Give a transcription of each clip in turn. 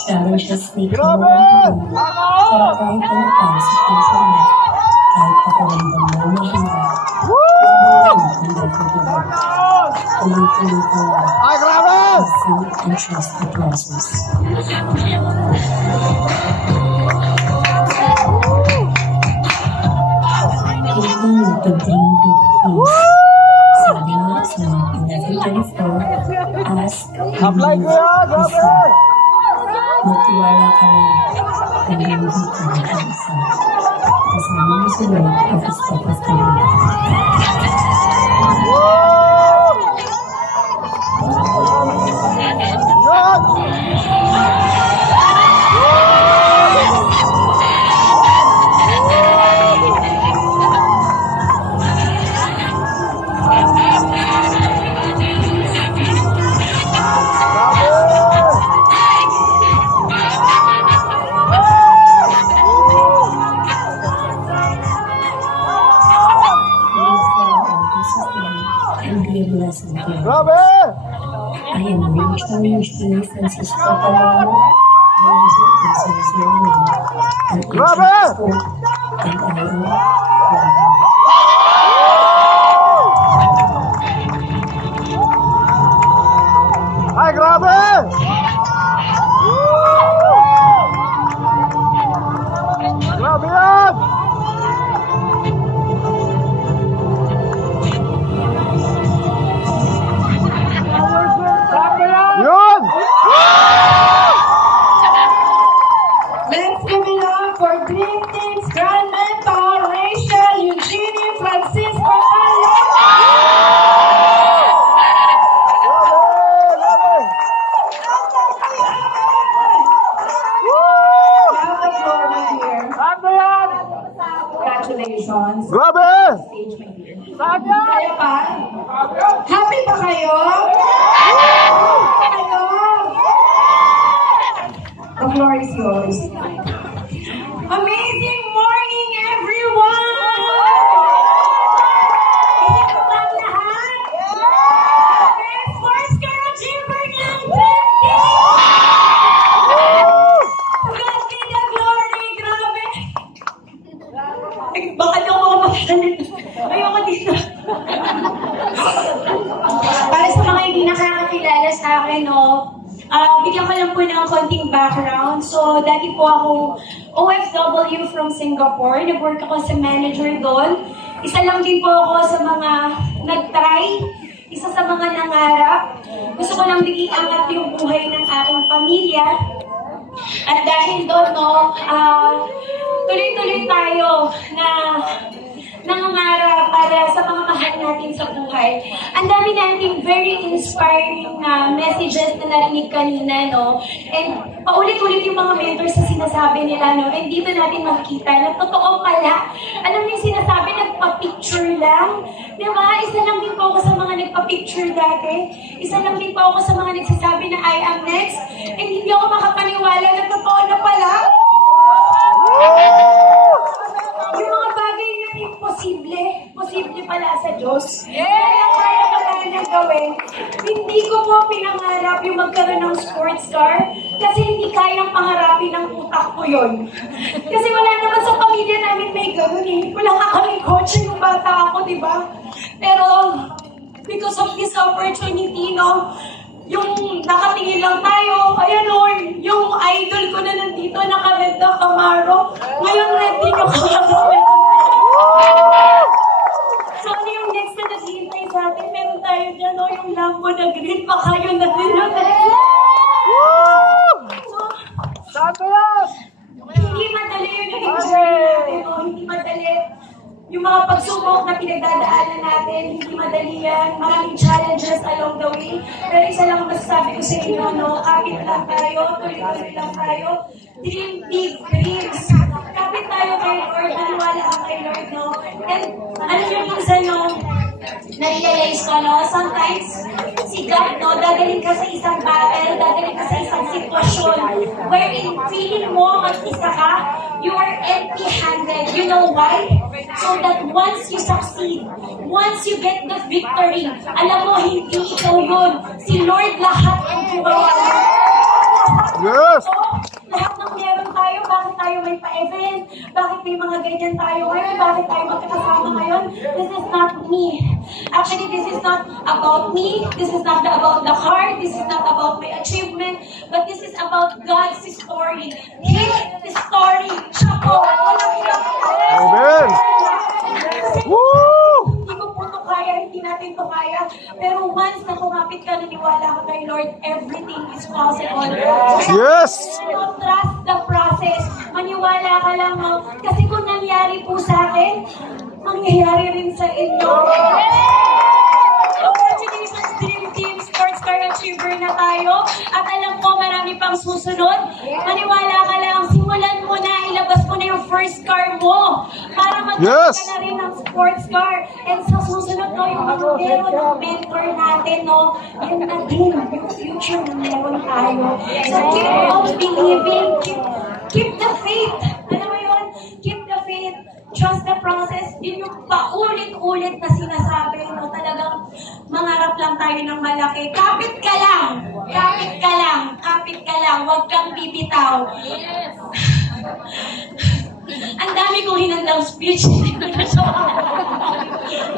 Challenges may come along the way, pero kahit ano pa sa puso mo, kahit pakiramdam mo mahirap, ang gagawin. Tuloy-tuloy ka lang. Have faith and trust the process. Continue to dream big things. Sabi nga sa 11:24, ask, believe, receive. Magtiwala ka lang, and hindi ka mag-iisa. Kasama mo si Lord every step of the way. Grabe! I am Rachel Francisco Paloma. I am and Grabe! Ay, grabe! Grabe yan! Yun! Let's give it up for Dream Team's Grand Mentor, Rachel Eugenie Francisco Paloma. Congratulations. Grabe! Kaya pa? Happy ba kayo? The floor is yours. Amazing morning, everyone! Isip ko ba ang lahat? Best Sports Girl Gymber ng 20! God be the glory! Grabe! Baka daw ako magsalit. Ayoko dito. Para sa mga hindi nakakakilala sa akin, bigyan ko lang po ng konting background. So, dati po akong OFW from Singapore. Nag-work ako sa manager doon. Isa lang din po ako sa mga nag-try. Isa sa mga nangarap. Gusto ko lang biging angat yung buhay ng aking pamilya. At dahil doon, tuloy-tuloy tayo na nangangarap para sa mga mahal natin sa buhay. Ang dami nating very inspiring na messages na narinig kanina, no? And paulit-ulit yung mga mentors na sinasabi nila, no? And dito natin makikita na totoo pala. Alam niyo yung sinasabi, nagpa-picture lang. Diba? Isa lang din po ako sa mga nagpa-picture dati. Isa lang din po ako sa mga nagsasabi na I am next. And hindi ako makapaniwala na totoo na pala. Yung mga bagay na imposible, posible pala sa Diyos. Kaya pala na gawin. Hindi ko po pinangarap yung magkaroon ng sports car kasi hindi kayang pangarapin ng utak ko yun. Kasi wala naman sa pamilya namin may gano'n eh. Wala nga kaming kotse nung bata ako, di ba? Pero because of this opportunity, no, yung nakatingin lang tayo, ayan o, yung idol ko na nandito, naka-red na Camaro. Ngayon, red din yung Camaro. So, ano yung next na naghihintay sa atin? Meron tayo dyan, o, yung Lambo na green, baka yun na din yun. Saan yan? Hindi madali yung naging journey natin, o, hindi madali. Yung mga pagsubok na pinagdadaanan natin, hindi madali yan. Maraming challenges along the way. Pero isa lang masasabi ko sa inyo, no? Kapit lang tayo, tuloy-tuloy lang tayo. Dream big dreams. Kapit tayo kay Lord, naniwala ka kay Lord, no? And alam niyo minsan, no? Na-realize ko, no? Sometimes, si God, no? Dadaling ka sa isang battle, dadaling ka sa isang sitwasyon. sitwasyon wherein feeling mo mag-isa ka, you are empty-handed. You know why? So that once you succeed, once you get the victory, alam mo, hindi ikaw yun. Si Lord lahat ang buhay. Yes! Lahat ng meron tayo, bakit tayo may pa-event? Bakit may mga ganyan tayo ngayon? Bakit tayo magkakasama ngayon? This is not me. Actually, this is not about me. This is not about the car. This is not about my achievement. But this is about God's story. His story. Siya po. Amen! Woo! Hindi ko po ito kaya, hindi natin ito kaya. Pero once na kumapit ka, naniwala ka kay Lord, everything is possible. Yes! So, trust the process. Maniwala ka lang, no? Kasi kung nangyari po sa akin, mangyayari rin sa inyo. Congratulations, Dream Team! Sports Car Achiever na tayo. At alam ko, marami pang susunod. Maniwala ka lang, simulan mo na, ilabas mo na yung first car mo. Para magkaroon ka na rin ng sports car. And sa susunod, no, yung mga meron ng mentor natin, no, yun na din, yung future na meron tayo. So keep on believing, keep the faith. Alam mo yun? Keep the faith. Trust the process. Yun yung paulit-ulit na sinasabi, no, talagang mangarap lang tayo ng malaki. Kapit ka lang! Kapit ka lang! Kapit ka lang! Huwag kang bibitaw. Ang dami kong hinandang speech.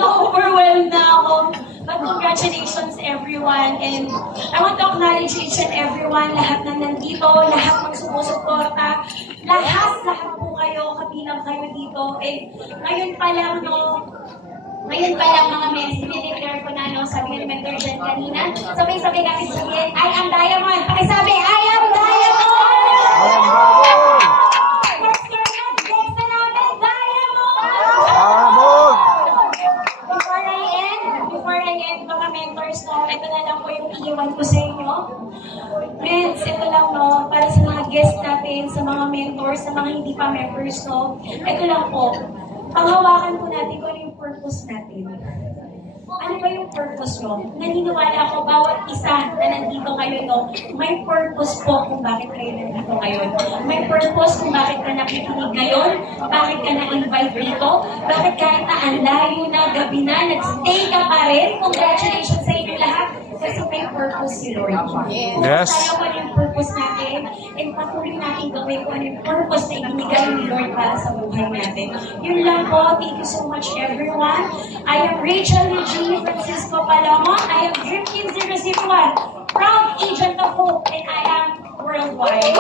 Na-overwhelmed na ako. But congratulations everyone. And I want to acknowledge each and everyone. Lahat na nandito, lahat ng sumusuporta. Lahat po kayo, kabilang kayo dito. Eh, ngayon pa lang, no, ngayon pa lang mga men, sinideclare ko na, no, sabi ng mentor dyan kanina. Sabay-sabay natin sabihin, I am Diamond. Pakisabi, I am Diamond! Ito na lang po yung iiwan ko sa inyo. Friends, ito lang, no, para sa mga guests natin, sa mga mentors, sa mga hindi pa members, no, ito lang po. Panghawakan po natin kung ano yung purpose natin. Ano ba yung purpose nyo? Naniniwala ako, bawat isa na nandito ngayon, no, may purpose po kung bakit kayo nandito ngayon. May purpose kung bakit ka nakikinig ngayon, bakit ka na-invite dito, bakit kahit na ang layo na, gabi na, nag-stay ka pa rin. Congratulations sa inyo lahat. Kasi may purpose si Lord. Yes. Tayo kung ano yung purpose natin, and patuloy natin gawin kung ano yung purpose na ibinigay ni Lord para sa buhay natin. Yun lang po. Thank you so much, everyone. I am Rachel Regine Francisco Palamon. I am Dream Team 001, proud agent of hope, and I am worldwide.